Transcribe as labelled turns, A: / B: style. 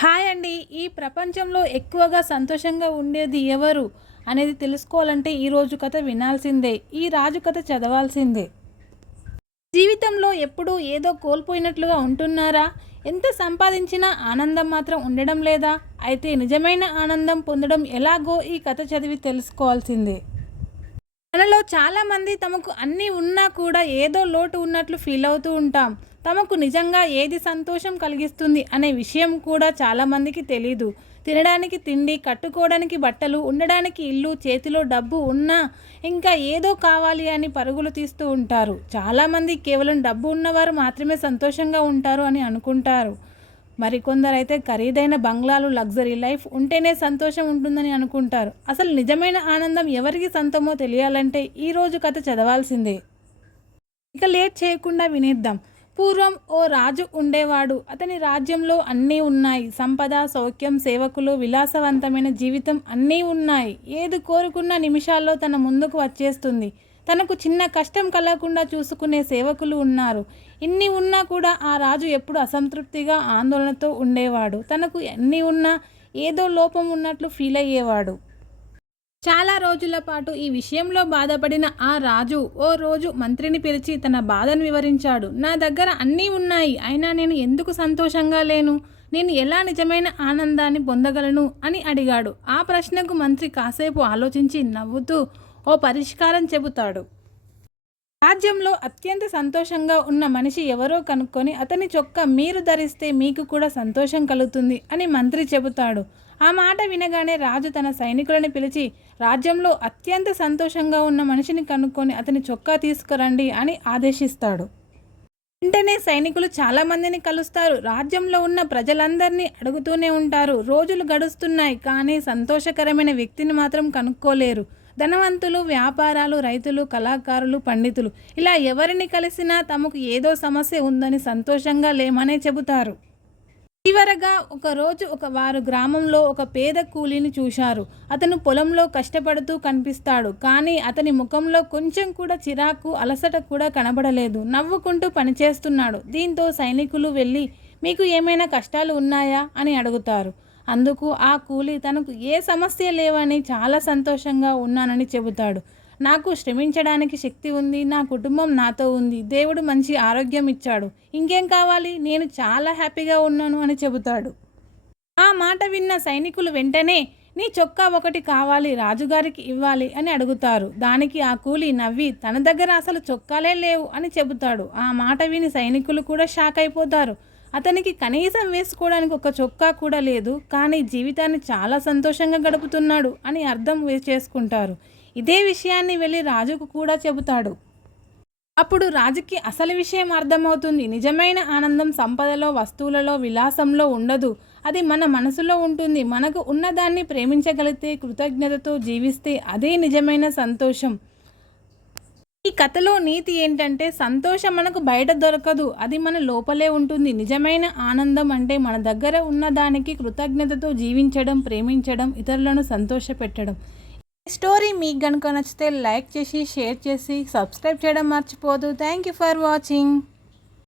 A: Hi అండి. ఈ ప్రపంచంలో ఎక్కువగా సంతోషంగా ఉండేది ఎవరు అనేది తెలుసుకోవాలంటే ఈ రోజు కథ వినాల్సిందే ఈ రాజు కథ చదవాల్సిందే. జీవితంలో ఎప్పుడూ ఏదో కోల్పోయినట్లుగా ఉంటున్నారా? ఎంత సంపాదించినా ఆనందం మాత్రం ఉండడం లేదా? అయితే నిజమైన ఆనందం పొందడం ఎలాగో ఈ కథ చదివి తెలుసుకోవాల్సిందే. మనలో చాలామంది తమకు అన్నీ ఉన్నా కూడా ఏదో లోటు ఉన్నట్లు ఫీల్ అవుతూ ఉంటాం. తమకు నిజంగా ఏది సంతోషం కలిగిస్తుంది అనే విషయం కూడా చాలామందికి తెలీదు. తినడానికి తిండి కట్టుకోవడానికి బట్టలు ఉండడానికి ఇల్లు చేతిలో డబ్బు ఉన్నా ఇంకా ఏదో కావాలి అని పరుగులు తీస్తూ ఉంటారు. చాలామంది కేవలం డబ్బు ఉన్నవారు మాత్రమే సంతోషంగా ఉంటారు అని అనుకుంటారు. మరికొందరైతే ఖరీదైన బంగ్లాలు లగ్జరీ లైఫ్ ఉంటేనే సంతోషం ఉంటుందని అనుకుంటారు. అసలు నిజమైన ఆనందం ఎవరికి సొంతమో తెలియాలంటే ఈరోజు కథ చదవాల్సిందే. ఇక లేట్ చేయకుండా వినేద్దాం. పూర్వం ఓ రాజు ఉండేవాడు. అతని రాజ్యంలో అన్నీ ఉన్నాయి. సంపద సౌఖ్యం సేవకులు విలాసవంతమైన జీవితం అన్నీ ఉన్నాయి. ఏది కోరుకున్న నిమిషాల్లో తన ముందుకు వచ్చేస్తుంది. తనకు చిన్న కష్టం కలగకుండా చూసుకునే సేవకులు ఉన్నారు. ఇన్ని ఉన్నా కూడా ఆ రాజు ఎప్పుడు అసంతృప్తిగా ఆందోళనతో ఉండేవాడు. తనకు ఎన్ని ఉన్నా ఏదో లోపం ఉన్నట్లు ఫీల్ అయ్యేవాడు. చాలా రోజుల పాటు ఈ విషయంలో బాధపడిన ఆ రాజు ఓ రోజు మంత్రిని పిలిచి తన బాధను వివరించాడు. నా దగ్గర అన్నీ ఉన్నాయి అయినా నేను ఎందుకు సంతోషంగా లేను? నేను ఎలా నిజమైన ఆనందాన్ని పొందగలను? అని అడిగాడు. ఆ ప్రశ్నకు మంత్రి కాసేపు ఆలోచించి నవ్వుతూ ఓ పరిష్కారం చెబుతాడు. రాజ్యంలో అత్యంత సంతోషంగా ఉన్న మనిషి ఎవరో కనుక్కొని అతని చొక్కా మీరు ధరిస్తే మీకు కూడా సంతోషం కలుగుతుంది అని మంత్రి చెబుతాడు. ఆ మాట వినగానే రాజు తన సైనికులను పిలిచి రాజ్యంలో అత్యంత సంతోషంగా ఉన్న మనిషిని కనుక్కొని అతని చొక్కా తీసుకురండి అని ఆదేశిస్తాడు. వెంటనే సైనికులు చాలామందిని కలుస్తారు. రాజ్యంలో ఉన్న ప్రజలందరినీ అడుగుతూనే ఉంటారు. రోజులు గడుస్తున్నాయి కానీ సంతోషకరమైన వ్యక్తిని మాత్రం కనుక్కోలేరు. ధనవంతులు వ్యాపారాలు రైతులు కళాకారులు పండితులు. ఇలా ఎవరిని కలిసినా తమకు ఏదో సమస్య ఉందని సంతోషంగా లేమనే చెబుతారు. చివరగా ఒకరోజు ఒక వారు గ్రామంలో ఒక పేద కూలీని చూశారు. అతను పొలంలో కష్టపడుతూ కనిపిస్తాడు. కానీ అతని ముఖంలో కొంచెం కూడా చిరాకు అలసట కూడా కనబడలేదు. నవ్వుకుంటూ పనిచేస్తున్నాడు. దీంతో సైనికులు వెళ్ళి మీకు ఏమైనా కష్టాలు ఉన్నాయా? అని అడుగుతారు. అందుకు ఆ కూలి తనకు ఏ సమస్య లేవని చాలా సంతోషంగా ఉన్నానని చెబుతాడు. నాకు శ్రమించడానికి శక్తి ఉంది నా కుటుంబం నాతో ఉంది దేవుడు మంచి ఆరోగ్యం ఇచ్చాడు. ఇంకేం కావాలి? నేను చాలా హ్యాపీగా ఉన్నాను అని చెబుతాడు. ఆ మాట విన్న సైనికులు వెంటనే నీ చొక్కా ఒకటి కావాలి రాజుగారికి ఇవ్వాలి అని అడుగుతారు. దానికి ఆ కూలి నవ్వి తన దగ్గర అసలు చొక్కాలే లేవు అని చెబుతాడు. ఆ మాట విని సైనికులు కూడా షాక్ అయిపోతారు. అతనికి కనీసం వేసుకోవడానికి ఒక చొక్కా కూడా లేదు కానీ జీవితాన్ని చాలా సంతోషంగా గడుపుతున్నాడు అని అర్థం చేసుకుంటారు. ఇదే విషయాన్ని వెళ్ళి రాజుకు కూడా చెబుతాడు. అప్పుడు రాజుకి అసలు విషయం అర్థమవుతుంది. నిజమైన ఆనందం సంపదలో వస్తువులలో విలాసంలో ఉండదు. అది మన మనసులో ఉంటుంది. మనకు ఉన్నదాన్ని ప్రేమించగలిగితే కృతజ్ఞతతో జీవిస్తే అదే నిజమైన సంతోషం. ఈ కథలో నీతి ఏంటంటే సంతోషం మనకు బయట దొరకదు. అది మన లోపలే ఉంటుంది. నిజమైన ఆనందం అంటే మన దగ్గర ఉన్నదానికి కృతజ్ఞతతో జీవించడం ప్రేమించడం ఇతరులను సంతోషపెట్టడం. స్టోరీ మీకు కనుక నచ్చితే లైక్ చేసి షేర్ చేసి సబ్స్క్రైబ్ చేయడం మర్చిపోదు. Thank you for watching